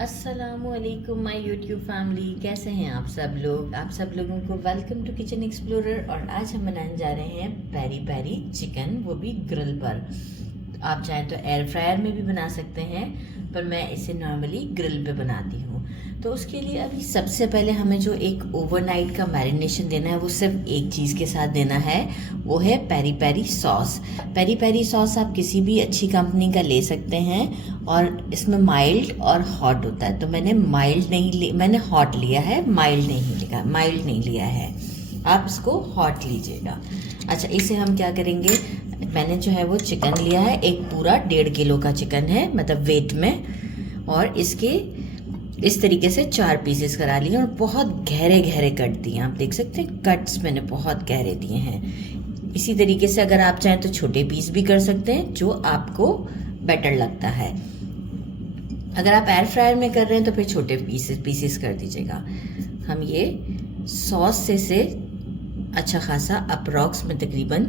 अस्सलामुअलैकुम my YouTube family, कैसे हैं आप सब लोग। आप सब लोगों को वेलकम टू किचन एक्सप्लोरर। और आज हम बनाने जा रहे हैं पेरी पेरी चिकन, वो भी ग्रिल पर। आप चाहें तो एयर फ्रायर में भी बना सकते हैं, पर मैं इसे नॉर्मली ग्रिल पे बनाती हूँ। तो उसके लिए अभी सबसे पहले हमें जो एक ओवरनाइट का मैरिनेशन देना है, वो सिर्फ एक चीज़ के साथ देना है, वो है peri peri sauce. Peri peri sauce आप किसी भी अच्छी कंपनी का ले सकते हैं, और इसमें माइल्ड और हॉट होता है। तो मैंने मैंने हॉट लिया है, माइल्ड नहीं लिया है। आप इसको हॉट लीजिएगा। अच्छा, इसे हम क्या करेंगे, मैंने जो है वो चिकन लिया है, एक पूरा 1.5 किलो का चिकन है, मतलब वेट में। और इसके इस तरीके से 4 पीसेस करा लिए और बहुत गहरे गहरे कट दिए। आप देख सकते हैं कट्स मैंने बहुत गहरे दिए हैं। इसी तरीके से अगर आप चाहें तो छोटे पीस भी कर सकते हैं, जो आपको बेटर लगता है। अगर आप एयर फ्रायर में कर रहे हैं तो फिर छोटे पीसेस कर दीजिएगा। हम ये सॉस से अच्छा खासा अप्रॉक्स में तकरीबन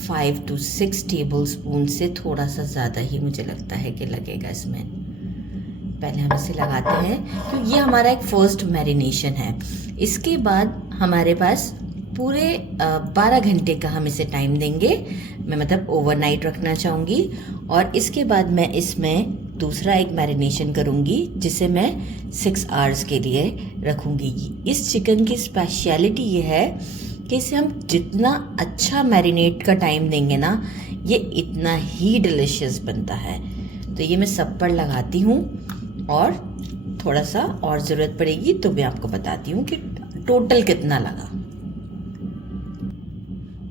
5 to 6 टेबल स्पून से थोड़ा सा ज़्यादा ही मुझे लगता है कि लगेगा इसमें। पहले हम इसे लगाते हैं क्योंकि ये हमारा एक फर्स्ट मैरिनेशन है। इसके बाद हमारे पास पूरे 12 घंटे का हम इसे टाइम देंगे। मैं मतलब ओवरनाइट रखना चाहूँगी। और इसके बाद मैं इसमें दूसरा एक मैरिनेशन करूँगी, जिसे मैं 6 आवर्स के लिए रखूँगी। इस चिकन की स्पेशलिटी ये है कि इसे हम जितना अच्छा मैरिनेट का टाइम देंगे ना, ये इतना ही डिलिशियस बनता है। तो ये मैं सब पर लगाती हूँ, और थोड़ा सा और ज़रूरत पड़ेगी तो मैं आपको बताती हूँ कि टोटल कितना लगा।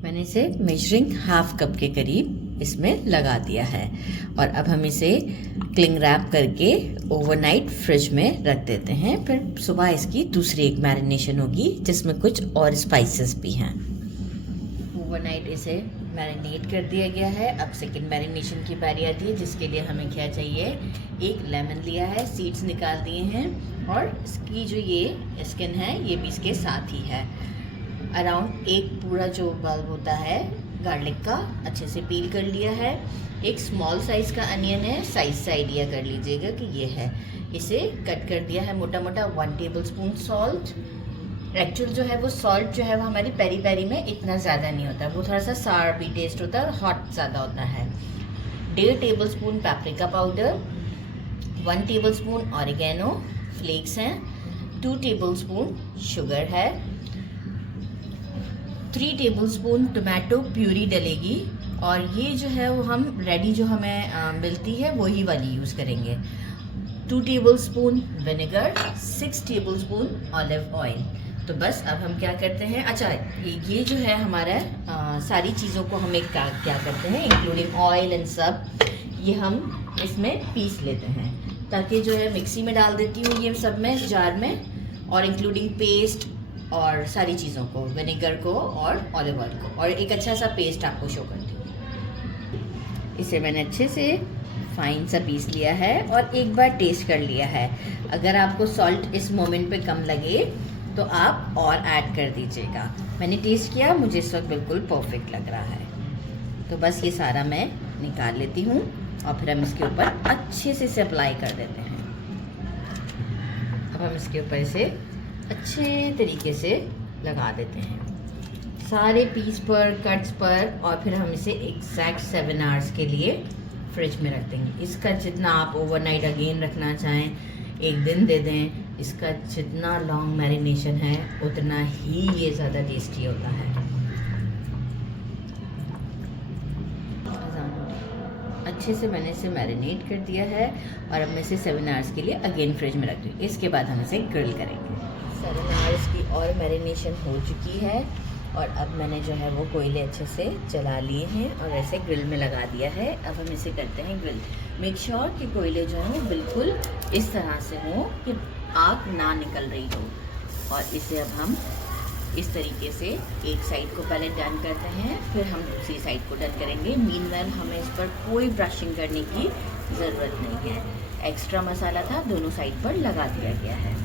मैंने इसे मेजरिंग ½ कप के करीब इसमें लगा दिया है। और अब हम इसे क्लिंग रैप करके ओवरनाइट फ्रिज में रख देते हैं। फिर सुबह इसकी दूसरी एक मैरिनेशन होगी, जिसमें कुछ और स्पाइसेस भी हैं। ओवरनाइट इसे मैरिनेट कर दिया गया है। अब सेकंड मैरिनेशन की बारी आती है, जिसके लिए हमें क्या चाहिए, एक लेमन लिया है, सीड्स निकाल दिए हैं, और इसकी जो ये स्किन है ये भी इसके साथ ही है। अराउंड एक पूरा जो बल्ब होता है गार्लिक का, अच्छे से पील कर लिया है। एक स्मॉल साइज़ का अनियन है, साइज से आइडिया कर लीजिएगा कि ये है। इसे कट कर दिया है मोटा मोटा। 1 टेबल स्पून सॉल्ट। एक्चुअल जो है वो सॉल्ट जो है वो हमारी पेरी पेरी में इतना ज़्यादा नहीं होता, वो थोड़ा सा सार भी टेस्ट होता है और हॉट ज़्यादा होता है। 1.5 tablespoon paprika powder, 1 tablespoon oregano flakes हैं, 2 टेबल स्पून शुगर है, 3 टेबल स्पून टोमेटो प्यूरी डलेगी। और ये जो है वो हम रेडी जो हमें मिलती है वही वाली यूज़ करेंगे। 2 table spoon vinegar, 6 table spoon olive oil. तो बस अब हम क्या करते हैं, अच्छा ये जो है हमारा सारी चीज़ों को हम क्या करते हैं, इंक्लूडिंग ऑयल एंड सब, ये हम इसमें पीस लेते हैं। ताकि जो है मिक्सी में डाल देती हूँ ये सब में जार में, और इंक्लूडिंग पेस्ट और सारी चीज़ों को, विनेगर को और ऑलिव ऑयल को, और एक अच्छा सा पेस्ट आपको शो करती हूँ। इसे मैंने अच्छे से फाइन सा पीस लिया है और एक बार टेस्ट कर लिया है। अगर आपको सॉल्ट इस मोमेंट पे कम लगे तो आप और ऐड कर दीजिएगा। मैंने टेस्ट किया, मुझे इस वक्त बिल्कुल परफेक्ट लग रहा है। तो बस ये सारा मैं निकाल लेती हूँ, और फिर हम इसके ऊपर अच्छे से इसे अप्लाई कर देते हैं। अब हम इसके ऊपर इसे अच्छे तरीके से लगा देते हैं सारे पीस पर, कट्स पर, और फिर हम इसे एग्जैक्ट 7 आवर्स के लिए फ्रिज में रख देंगे। इसका जितना आप ओवरनाइट अगेन रखना चाहें, एक दिन दे दें, इसका जितना लॉन्ग मैरिनेशन है उतना ही ये ज़्यादा टेस्टी होता है। अच्छे से मैंने इसे मैरिनेट कर दिया है, और अब मैं इसे 7 आवर्स के लिए अगेन फ्रिज में रख दूँ। इसके बाद हम इसे ग्रिल करेंगे। 7 आवर्स की और मैरिनेशन हो चुकी है, और अब मैंने जो है वो कोयले अच्छे से जला लिए हैं और ऐसे ग्रिल में लगा दिया है। अब हम इसे करते हैं ग्रिल। मेक श्योर कि कोयले जो हैं वो बिल्कुल इस तरह से हों कि आग ना निकल रही हो। और इसे अब हम इस तरीके से एक साइड को पहले डन करते हैं, फिर हम दूसरी साइड को डन करेंगे। मीनवाइल हमें इस पर कोई ब्रशिंग करने की ज़रूरत नहीं है। एक्स्ट्रा मसाला था, दोनों साइड पर लगा दिया गया है।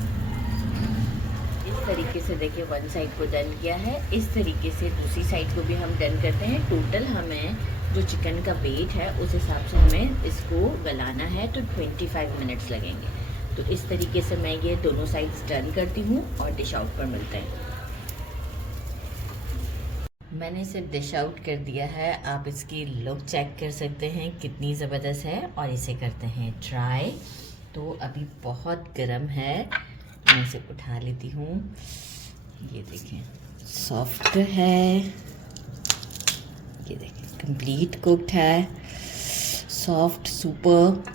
इस तरीके से देखिए 1 साइड को डन किया है, इस तरीके से दूसरी साइड को भी हम डन करते हैं। टोटल हमें जो चिकन का वेट है उस हिसाब से हमें इसको गलाना है, तो 25 मिनट्स लगेंगे। तो इस तरीके से मैं ये दोनों साइड्स टर्न करती हूँ और डिश आउट पर मिलते हैं। मैंने इसे डिश आउट कर दिया है। आप इसकी लुक चेक कर सकते हैं कितनी ज़बरदस्त है, और इसे करते हैं ट्राई। तो अभी बहुत गर्म है, मैं इसे उठा लेती हूँ। ये देखें सॉफ्ट है, ये देखें कंप्लीट कुक्ड है, सॉफ्ट सुपर।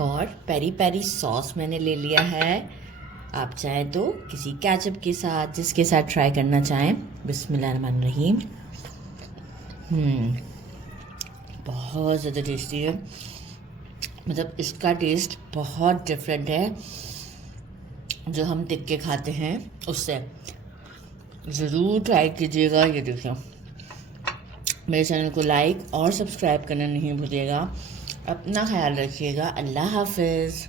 और पेरी पेरी सॉस मैंने ले लिया है। आप चाहें तो किसी केचप के साथ, जिसके साथ ट्राई करना चाहें। बिस्मिल्लाहिर्रहमानिर्रहीम। बहुत ज़्यादा टेस्टी है, मतलब इसका टेस्ट बहुत डिफरेंट है जो हम टिक्के खाते हैं उससे। ज़रूर ट्राई कीजिएगा। ये देखिए, मेरे चैनल को लाइक और सब्सक्राइब करना नहीं भूलिएगा। अपना ख्याल रखिएगा। अल्लाह हाफिज़।